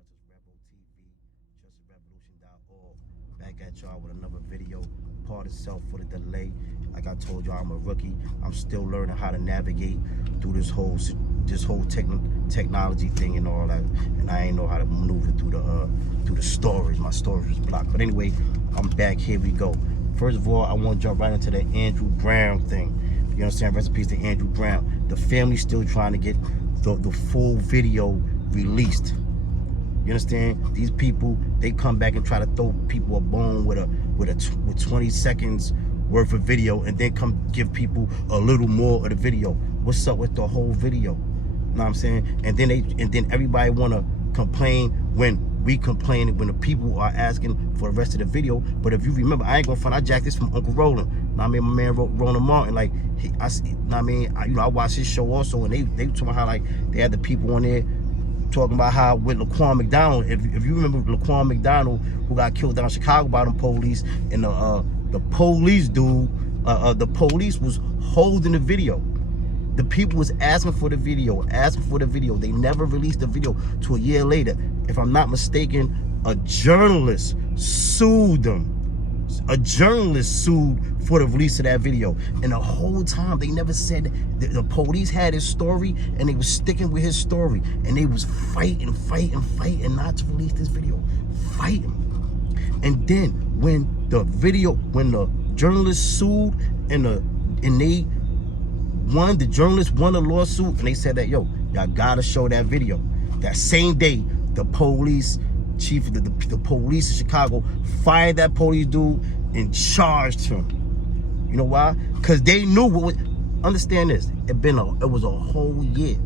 Justice Rebel TV, justicerevolution.org. Back at y'all with another video. Pardon self for the delay. Like I told y'all, I'm a rookie. I'm still learning how to navigate through this whole technology thing and all that. And I ain't know how to maneuver through the storage. My storage was blocked. But anyway, I'm back. Here we go. First of all, I want to jump right into the Andrew Brown thing. You understand? Recipes to Andrew Brown. The family's still trying to get the full video released. You understand? These people, they come back and try to throw people a bone with 20 seconds worth of video, and then come give people a little more of the video. What's up with the whole video? You know what I'm saying? And then everybody wanna complain when we complain, when the people are asking for the rest of the video. But if you remember, I ain't gonna front, I jacked this from Uncle Roland. I mean, my man Roland Martin, like I watched his show also, and they talking about how like they had the people on there talking about how with Laquan McDonald, if you remember Laquan McDonald, who got killed down in Chicago by them police, and the police dude, the police was holding the video. The people was asking for the video. They never released the video till a year later. If I'm not mistaken, a journalist sued them. A journalist sued for the release of that video. And the whole time, they never said that the police had his story, and they was sticking with his story. And they was fighting not to release this video. Fighting. And then when the journalist sued the journalist won a lawsuit, and they said that, yo, y'all gotta show that video. That same day, the police chief of the police in Chicago fired that police dude and charged him. You know why? Because they knew what understand this. It was a whole year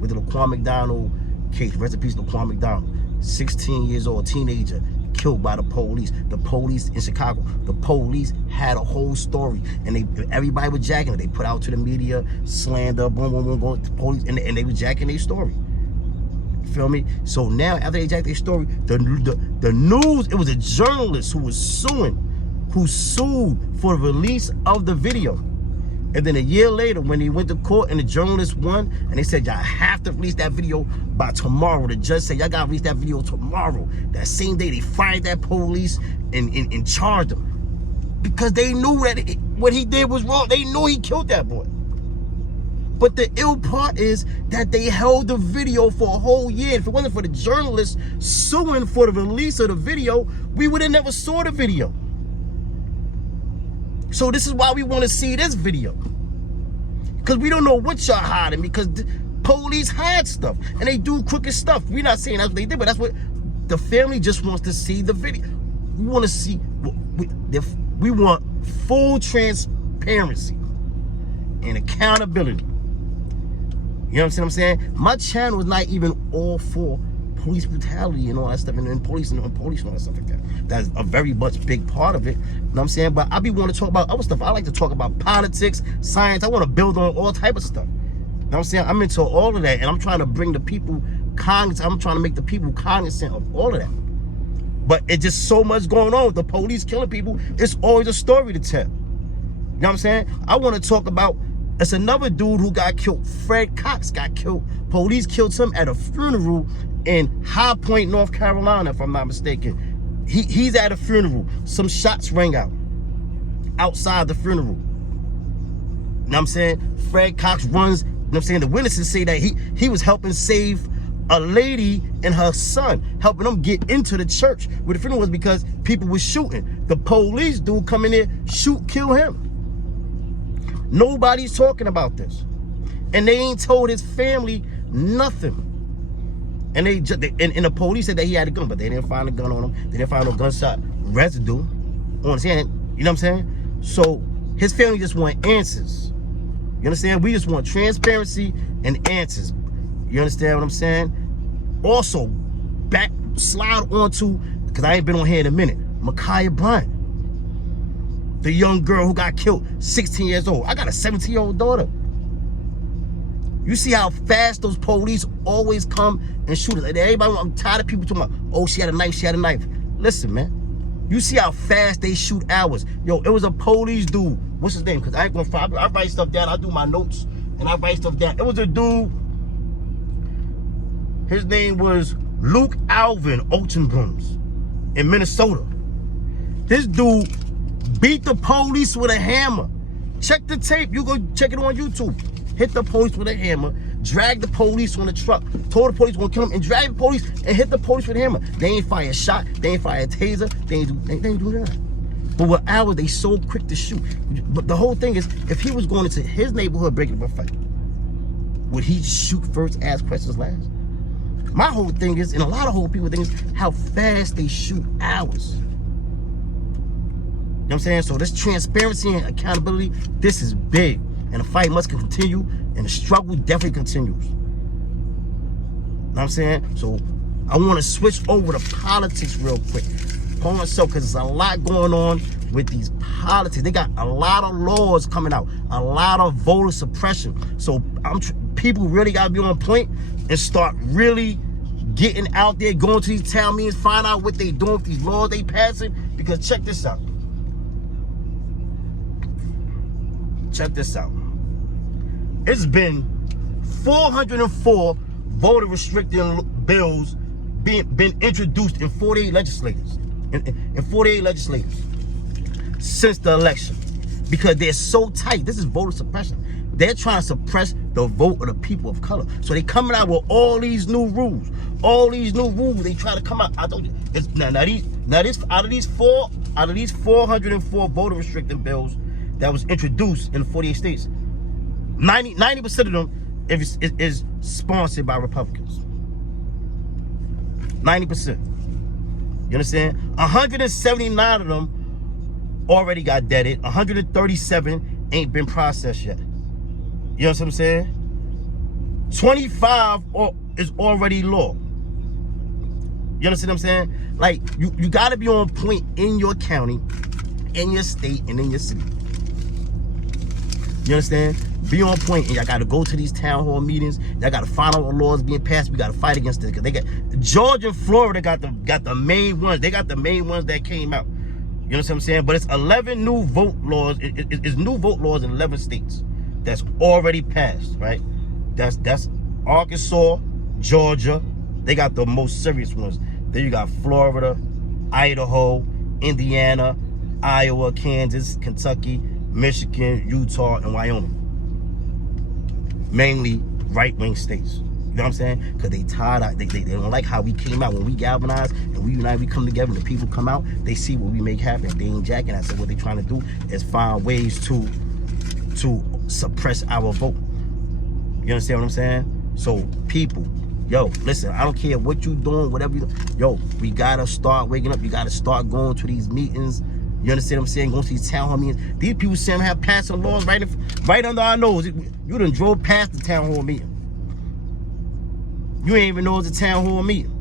with the Laquan McDonald case. Rest in peace, Laquan McDonald. 16 years old, teenager, killed by the police. The police in Chicago. The police had a whole story, and everybody was jacking it. They put out to the media, slander, boom, the police, and they was jacking their story. Feel me? So now, after they jacked their story, the news, it was a journalist who sued for the release of the video. And then a year later, when he went to court and the journalist won, and they said, y'all have to release that video by tomorrow. The judge said, y'all gotta release that video tomorrow. That same day, they fired that police and charged him. Because they knew that what he did was wrong. They knew he killed that boy. But the ill part is that they held the video for a whole year. If it wasn't for the journalist suing for the release of the video, we would have never saw the video. So this is why we want to see this video. Because we don't know what y'all hiding, because the police hide stuff. And they do crooked stuff. We're not saying that's what they did, but that's what the family just wants to see the video. We want to see, we want full transparency and accountability. You know what I'm saying? My channel is not even all for police brutality and all that stuff, and police and all that stuff like that. That's a very much big part of it. You know what I'm saying? But I be wanting to talk about other stuff. I like to talk about politics, science. I want to build on all type of stuff. You know what I'm saying? I'm into all of that, and I'm trying to bring the people cognizant. I'm trying to make the people cognizant of all of that. But it's just so much going on with the police killing people. It's always a story to tell. You know what I'm saying? I want to talk about, it's another dude who got killed. Fred Cox got killed. Police killed him at a funeral in High Point, North Carolina, if I'm not mistaken. He's at a funeral. Some shots rang out outside the funeral. You know what I'm saying? Fred Cox runs, you know what I'm saying? The witnesses say that he was helping save a lady and her son, helping them get into the church where the funeral was, because people were shooting. The police dude come in there, kill him. Nobody's talking about this, and they ain't told his family nothing. And and the police said that he had a gun, but they didn't find a gun on him. They didn't find no gunshot residue on his hand. You know what I'm saying? So his family just want answers. You understand? We just want transparency and answers. You understand what I'm saying? Also, slide onto, because I ain't been on here in a minute, Ma'Khia Bryant. The young girl who got killed, 16 years old. I got a 17-year-old daughter. You see how fast those police always come and shoot us. Everybody, I'm tired of people talking about, oh, she had a knife. Listen, man. You see how fast they shoot ours. Yo, it was a police dude. What's his name? Because I ain't going to, I write stuff down. I do my notes, and I write stuff down. It was a dude. His name was Luke Alvin Ochenbrooms in Minnesota. This dude beat the police with a hammer. Check the tape. You go check it on YouTube. Hit the police with a hammer, drag the police on the truck, told the police gonna kill him, and drag the police and hit the police with a hammer. They ain't fire a shot, they ain't fire a taser, they ain't do that. But with ours, they so quick to shoot. But the whole thing is, if he was going into his neighborhood breaking up a fight, would he shoot first, ask questions last? My whole thing is, and a lot of whole people think, is how fast they shoot ours. You know what I'm saying? So this transparency and accountability, this is big. And the fight must continue, and the struggle definitely continues. You know what I'm saying? So I want to switch over to politics real quick. Hold on, so because there's a lot going on with these politics. They got a lot of laws coming out, a lot of voter suppression. So people really got to be on point and start really getting out there, going to these town meetings, find out what they doing with these laws they passing. Because check this out. Check this out. It's been 404 voter restricting bills been introduced in 48 legislators. In 48 legislators since the election, because they're so tight. This is voter suppression. They're trying to suppress the vote of the people of color. So they coming out with all these new rules. All these new rules. They try to come out. I told you. It's, now out of these 404 voter restricting bills that was introduced in 48 states, 90% of them is sponsored by Republicans. 90%. You understand? 179 of them already got deaded. 137 ain't been processed yet. You know what I'm saying? 25 is already law. You understand what I'm saying? Like, you got to be on point in your county, in your state, and in your city. You understand? Be on point, and y'all got to go to these town hall meetings. Y'all got to find out what laws being passed. We got to fight against this, because they got Georgia and Florida got the main ones. They got the main ones that came out. You know what I'm saying? But it's 11 new vote laws. It's new vote laws in 11 states that's already passed, right? That's Arkansas, Georgia. They got the most serious ones. Then you got Florida, Idaho, Indiana, Iowa, Kansas, Kentucky, Michigan, Utah, and Wyoming. Mainly right-wing states. You know what I'm saying? Because they tired out. They don't like how we came out. When we galvanize and we unite, we come together, and the people come out, they see what we make happen. They ain't jacking that. So what they trying to do is find ways to suppress our vote. You understand what I'm saying? So people, yo, listen, I don't care what you doing, whatever you do. Yo, we gotta start waking up. You gotta start going to these meetings. You understand what I'm saying? Going to these town hall meetings. These people saying have passing laws right under our nose. You done drove past the town hall meeting. You ain't even know it's a town hall meeting.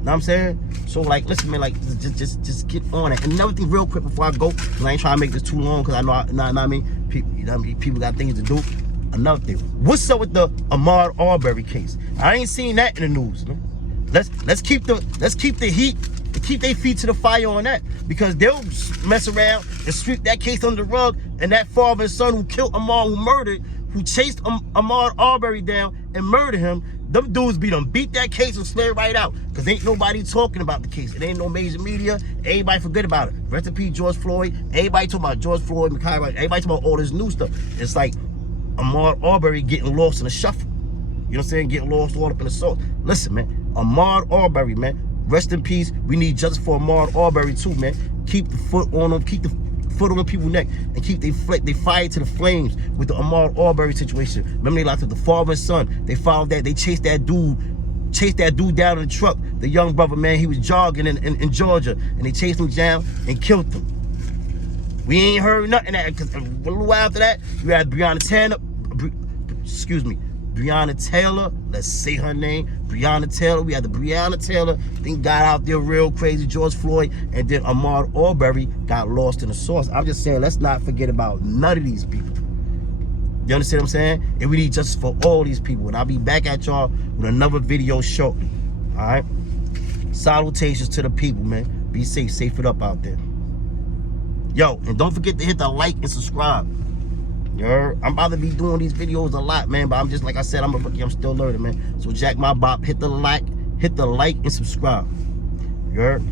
Know what I'm saying? So like, listen, man, like just get on it. And another thing, real quick before I go, because I ain't trying to make this too long, because I know what I mean, people got things to do. Another thing, what's up with the Ahmaud Arbery case? I ain't seen that in the news, man. Let's keep the heat. Keep their feet to the fire on that, because they'll mess around and sweep that case under the rug, and that father and son who killed Ahmaud, who chased Ahmaud Arbery down and murdered him, them dudes beat that case and slid right out, because ain't nobody talking about the case. It ain't no major media. Everybody forget about it. Rest in peace, George Floyd. Everybody talking about George Floyd, everybody talking about all this new stuff. It's like Ahmaud Arbery getting lost in the shuffle. You know what I'm saying? Getting lost all up in the sauce. Listen, man, Ahmaud Arbery, man, rest in peace. We need justice for Ahmaud Arbery too, man. Keep the foot on them. Keep the foot on people's neck, and keep they fire to the flames with the Ahmaud Arbery situation. Remember, they locked up the father and son. They followed that. They chased that dude down in the truck. The young brother, man, he was jogging in Georgia, and they chased him down and killed him. We ain't heard nothing of that, because a little while after that, you had Breonna Taylor, let's say her name, Breonna Taylor. We had the Breonna Taylor thing, got out there real crazy, George Floyd, and then Ahmaud Arbery got lost in the sauce. I'm just saying, let's not forget about none of these people. You understand what I'm saying? And we need justice for all these people. And I'll be back at y'all with another video shortly. All right? Salutations to the people, man. Be safe, safe it up out there. Yo, and don't forget to hit the like and subscribe. You heard? I'm about to be doing these videos a lot, man, but I'm just, like I said, I'm a rookie. I'm still learning, man. So Jack my bop, hit the like and subscribe. You heard?